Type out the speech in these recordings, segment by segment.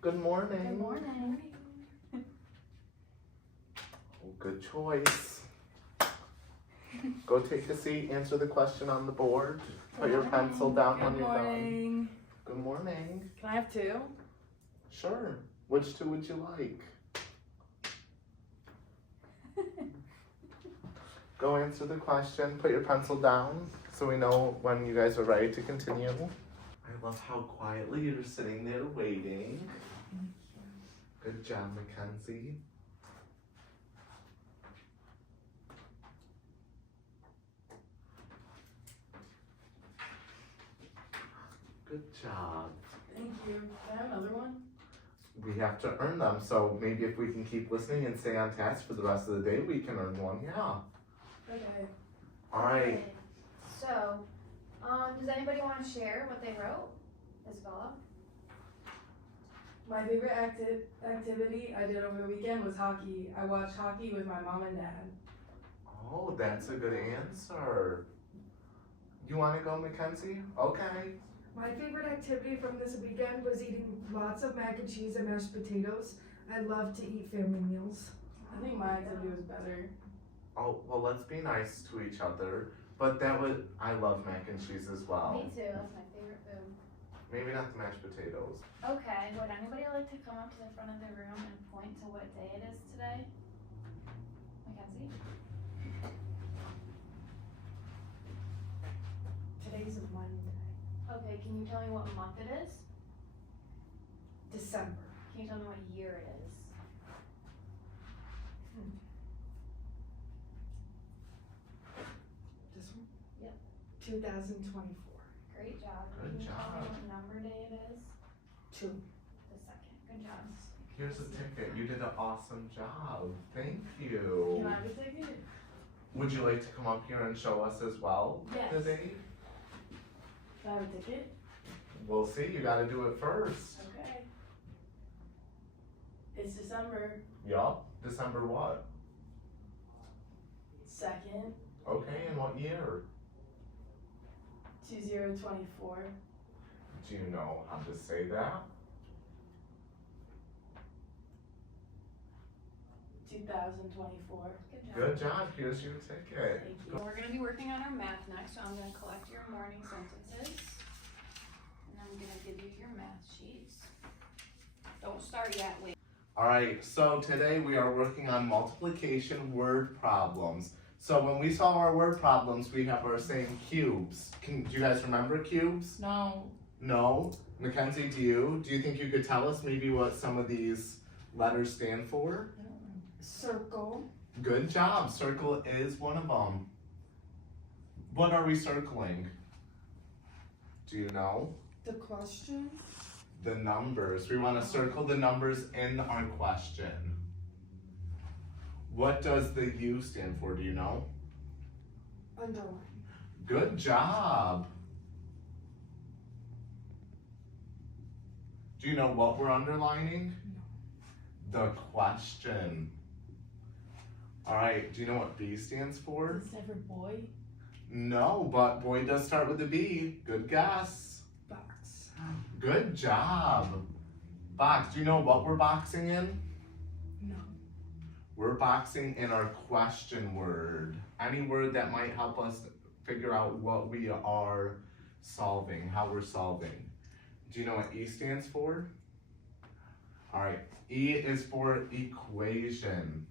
Good morning. Good morning. Oh, good choice. Go take a seat, answer the question on the board. Put your pencil down when Good you're done. morning. Good morning. Can I have two? Sure. Which two would you like? Go answer the question, put your pencil down so we know when you guys are ready to continue. I love how quietly you're sitting there waiting. Good job, Mackenzie. Good job. Thank you. Can I have another one? We have to earn them, so maybe if we can keep listening and stay on task for the rest of the day, we can earn one, yeah. Okay. Alright. Okay. So, does anybody want to share what they wrote? Isabella? My favorite activity I did over the weekend was hockey. I watched hockey with my mom and dad. Oh, that's a good answer. You want to go, Mackenzie? Okay. My favorite activity from this weekend was eating lots of mac and cheese and mashed potatoes. I love to eat family meals. I think my activity was better. Oh, well, let's be nice to each other. But I love mac and cheese as well. Me too, that's my favorite food. Maybe not the mashed potatoes. Okay, would anybody like to come up to the front of the room and point to what day it is today? Mackenzie? Today's a Monday. Okay, can you tell me what month it is? December. Can you tell me what year it is? This one? Yep. 2024. Great job. Good Can you tell me job. what number day it is? 2. The second. Good job. Here's a ticket. You did an awesome job. Thank you. Can I have a ticket? Would you like to come up here and show us as well Yes. the date? Can I have a ticket? We'll see. You got to do it first. Okay. It's December Yup. December what? 2nd, Okay, and what year? 2024. Do you know how to say that? 2024. Good job. Good job. Here's your ticket. Thank you. Well, we're gonna be working on our math next, so I'm gonna collect your morning sentences. And I'm gonna give you your math sheets. Don't start yet, wait. Alright, so today we are working on multiplication word problems. So when we solve our word problems, we have our same cubes. Do you guys remember cubes? No. No? Mackenzie, do you? Do you think you could tell us maybe what some of these letters stand for? Circle. Good job. Circle is one of them. What are we circling? Do you know? The question. The numbers. We want to circle the numbers in our question. What does the U stand for? Do you know? Underline. Good job. Do you know what we're underlining? The question. Alright, do you know what B stands for? Does it stand for boy? No, but boy does start with a B. Good guess. Box. Good job. Box, do you know what we're boxing in? No. We're boxing in our question word. Any word that might help us figure out what we are solving, how we're solving. Do you know what E stands for? Alright, E is for equation.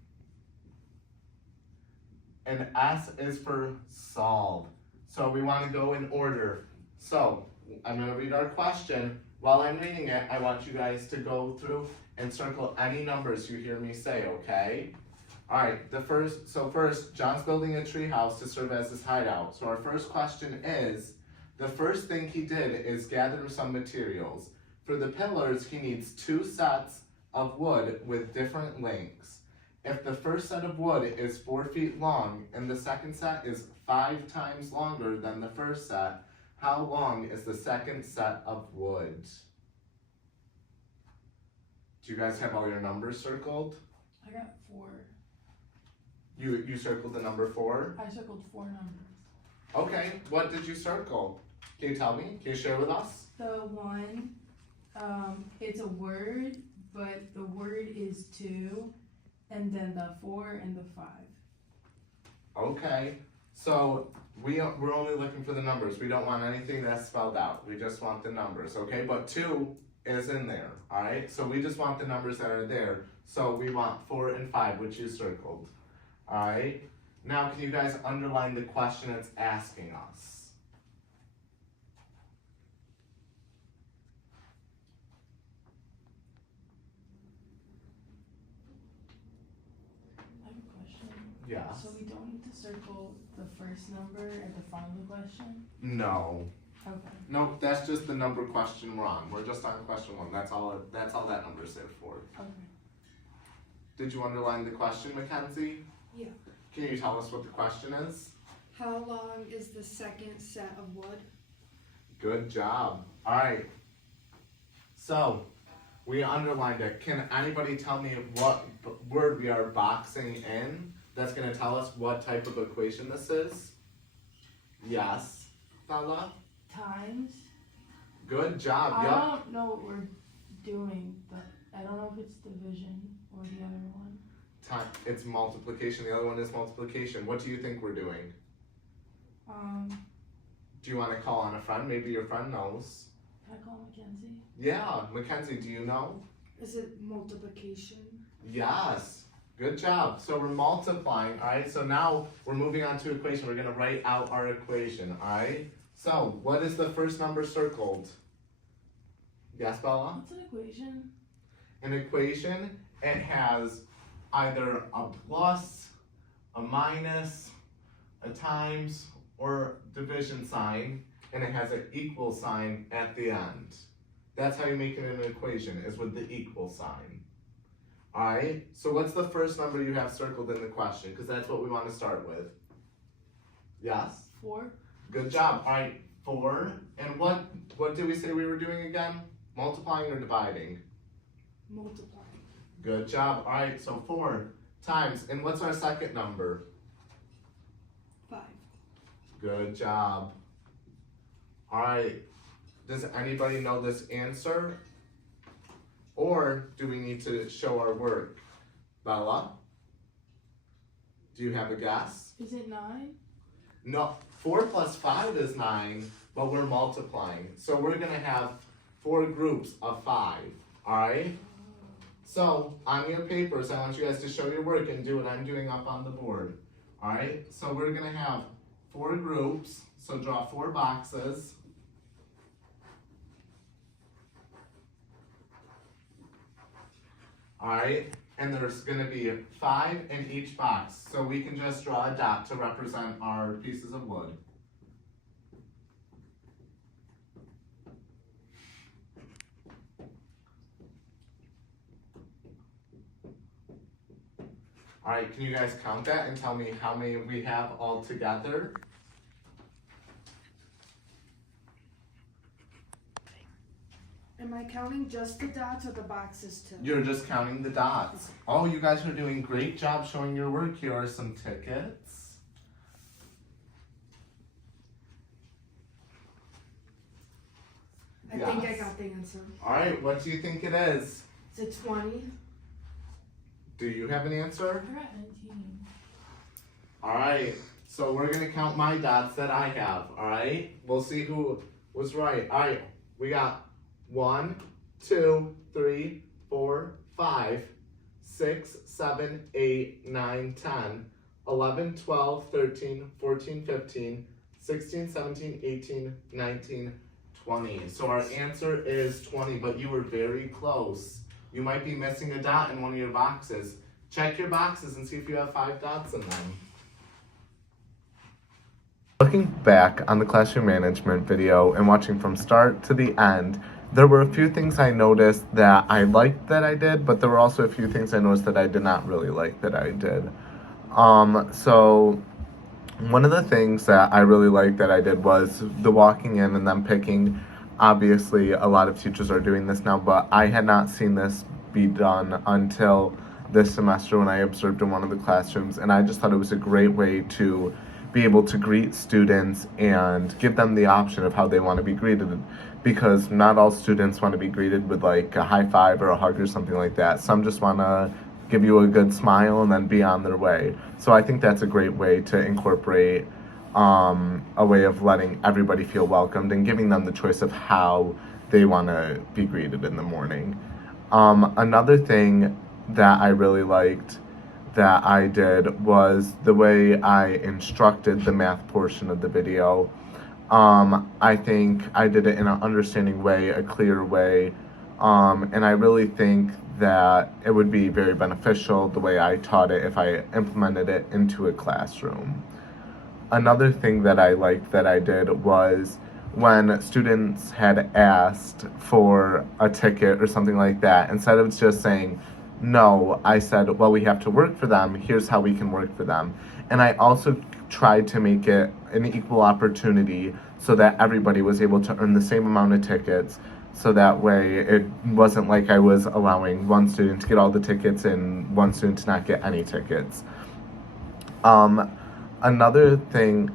And S is for solve. So we want to go in order. So I'm going to read our question. While I'm reading it, I want you guys to go through and circle any numbers you hear me say, okay? Alright, first, John's building a tree house to serve as his hideout. So our first question is, the first thing he did is gather some materials. For the pillars, he needs 2 sets of wood with different lengths. If the first set of wood is 4 feet long and the second set is 5 times longer than the first set, how long is the second set of wood? Do you guys have all your numbers circled? I got 4. You circled the number 4? I circled 4 numbers. Okay, what did you circle? Can you tell me? Can you share with us? The 1, It's a word, but the word is 2, and then the 4 and the 5. Okay, so we're only looking for the numbers. We don't want anything that's spelled out. We just want the numbers, okay? But 2 is in there, alright? So we just want the numbers that are there. So we want 4 and 5, which you circled, alright? Now, can you guys underline the question it's asking us? I have a question. Yes. So we don't need to circle the first number at the front of the question? No. Okay. Nope, that's just the number question we're on. We're just on question 1. That's all that number's there for. Okay. Did you underline the question, Mackenzie? Yeah. Can you tell us what the question is? How long is the second set of wood? Good job. Alright. So, we underlined it. Can anybody tell me what word we are boxing in? That's going to tell us what type of equation this is? Yes. Bella? Times? Good job. I Yup. don't know what we're doing, but I don't know if it's division or the other one. It's multiplication. The other one is multiplication. What do you think we're doing? Do you want to call on a friend? Maybe your friend knows. Can I call Mackenzie? Yeah. Mackenzie, do you know? Is it multiplication? Yes. Good job. So we're multiplying, alright? So now we're moving on to equation. We're gonna write out our equation, alright? So what is the first number circled? Yes, Bella? What's an equation? An equation, it has either a plus, a minus, a times, or division sign, and it has an equal sign at the end. That's how you make it an equation, is with the equal sign. Alright, so what's the first number you have circled in the question? Because that's what we want to start with. Yes? 4? Good job. Alright, 4. And what did we say we were doing again? Multiplying or dividing? Multiplying. Good job. Alright, so 4 times. And what's our second number? 5. Good job. Alright, does anybody know this answer? Or do we need to show our work? Bella? Do you have a guess? Is it 9? No, 4 plus 5 is 9, but we're multiplying. So we're gonna have 4 groups of 5, alright? So, on your papers, I want you guys to show your work and do what I'm doing up on the board. Alright, so we're gonna have 4 groups, so draw 4 boxes. Alright, and there's gonna be 5 in each box, so we can just draw a dot to represent our pieces of wood. Alright, can you guys count that and tell me how many we have all together? Am I counting just the dots or the boxes too? You're just counting the dots. Oh, you guys are doing great job showing your work. Here are some tickets. I think I got the answer. Alright, what do you think it is? Is it 20? Do you have an answer? I got 19. Alright, so we're gonna count my dots that I have, alright? We'll see who was right. Alright, we got 1, 2, 3, 4, 5, 6, 7, 8, 9, 10, 11, 12, 13, 14, 15, 16, 17, 18, 19, 20. So our answer is 20, but you were very close. You might be missing a dot in one of your boxes. Check your boxes and see if you have 5 dots in them. Looking back on the classroom management video and watching from start to the end, there were a few things I noticed that I liked that I did, but there were also a few things I noticed that I did not really like that I did. So one of the things that I really liked that I did was the walking in and then picking. Obviously, a lot of teachers are doing this now, but I had not seen this be done until this semester when I observed in one of the classrooms, and I just thought it was a great way to be able to greet students and give them the option of how they want to be greeted, because not all students want to be greeted with like a high five or a hug or something like that. Some just want to give you a good smile and then be on their way. So I think that's a great way to incorporate a way of letting everybody feel welcomed and giving them the choice of how they want to be greeted in the morning. Another thing that I really liked that I did was the way I instructed the math portion of the video. I think I did it in an understanding way, a clear way, and I really think that it would be very beneficial the way I taught it if I implemented it into a classroom. Another thing that I liked that I did was when students had asked for a ticket or something like that, instead of just saying no, I said, well, we have to work for them, here's how we can work for them. And I also tried to make it an equal opportunity so that everybody was able to earn the same amount of tickets, so that way it wasn't like I was allowing one student to get all the tickets and one student to not get any tickets. Another thing,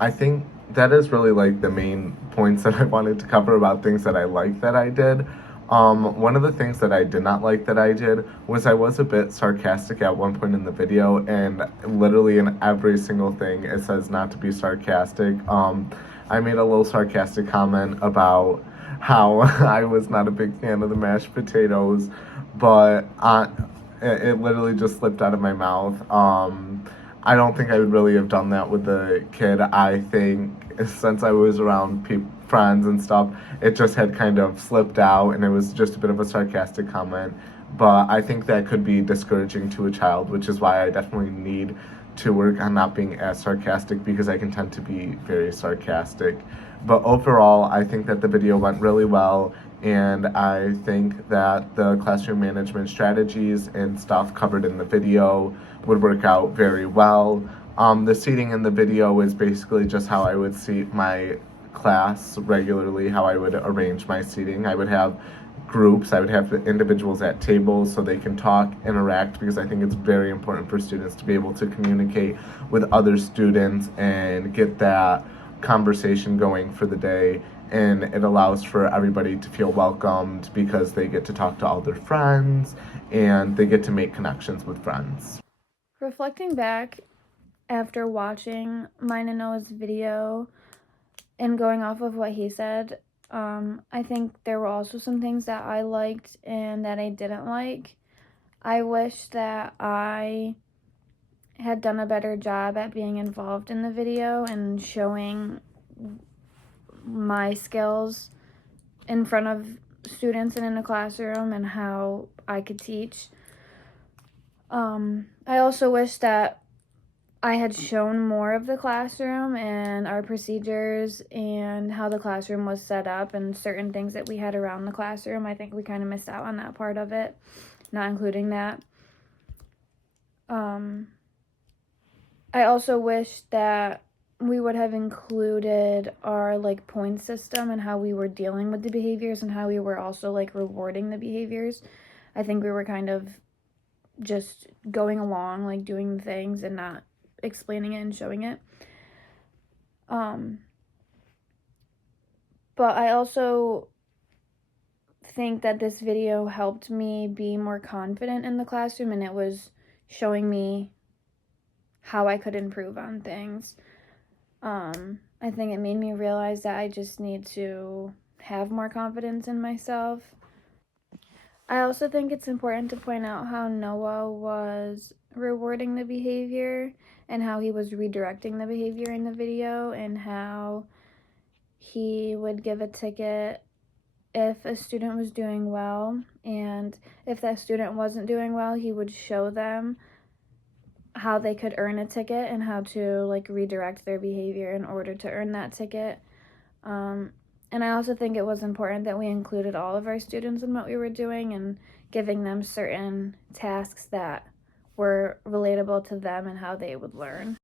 I think that is really like the main points that I wanted to cover about things that I liked that I did. One of the things that I did not like that I did was I was a bit sarcastic at one point in the video, and literally in every single thing it says not to be sarcastic. I made a little sarcastic comment about how I was not a big fan of the mashed potatoes, but it literally just slipped out of my mouth. I don't think I would really have done that with the kid. I think since I was around friends and stuff, it just had kind of slipped out, and it was just a bit of a sarcastic comment. But I think that could be discouraging to a child, which is why I definitely need to work on not being as sarcastic, because I can tend to be very sarcastic. But overall, I think that the video went really well, and I think that the classroom management strategies and stuff covered in the video would work out very well. The seating in the video is basically just how I would seat my class regularly, how I would arrange my seating. I would have groups, I would have individuals at tables so they can talk, interact, because I think it's very important for students to be able to communicate with other students and get that conversation going for the day. And it allows for everybody to feel welcomed because they get to talk to all their friends and they get to make connections with friends. Reflecting back after watching mine and Noah's video and going off of what he said, I think there were also some things that I liked and that I didn't like. I wish that I had done a better job at being involved in the video and showing my skills in front of students and in a classroom and how I could teach. I also wish that I had shown more of the classroom and our procedures and how the classroom was set up and certain things that we had around the classroom. I think we kind of missed out on that part of it, not including that. I also wish that we would have included our like point system and how we were dealing with the behaviors and how we were also like rewarding the behaviors. I think we were kind of just going along, like doing the things and not explaining it and showing it. But I also think that this video helped me be more confident in the classroom, and it was showing me how I could improve on things. I think it made me realize that I just need to have more confidence in myself. I also think it's important to point out how Noah was rewarding the behavior and how he was redirecting the behavior in the video, and how he would give a ticket if a student was doing well, and if that student wasn't doing well, he would show them how they could earn a ticket and how to like redirect their behavior in order to earn that ticket. And I also think it was important that we included all of our students in what we were doing and giving them certain tasks that were relatable to them and how they would learn.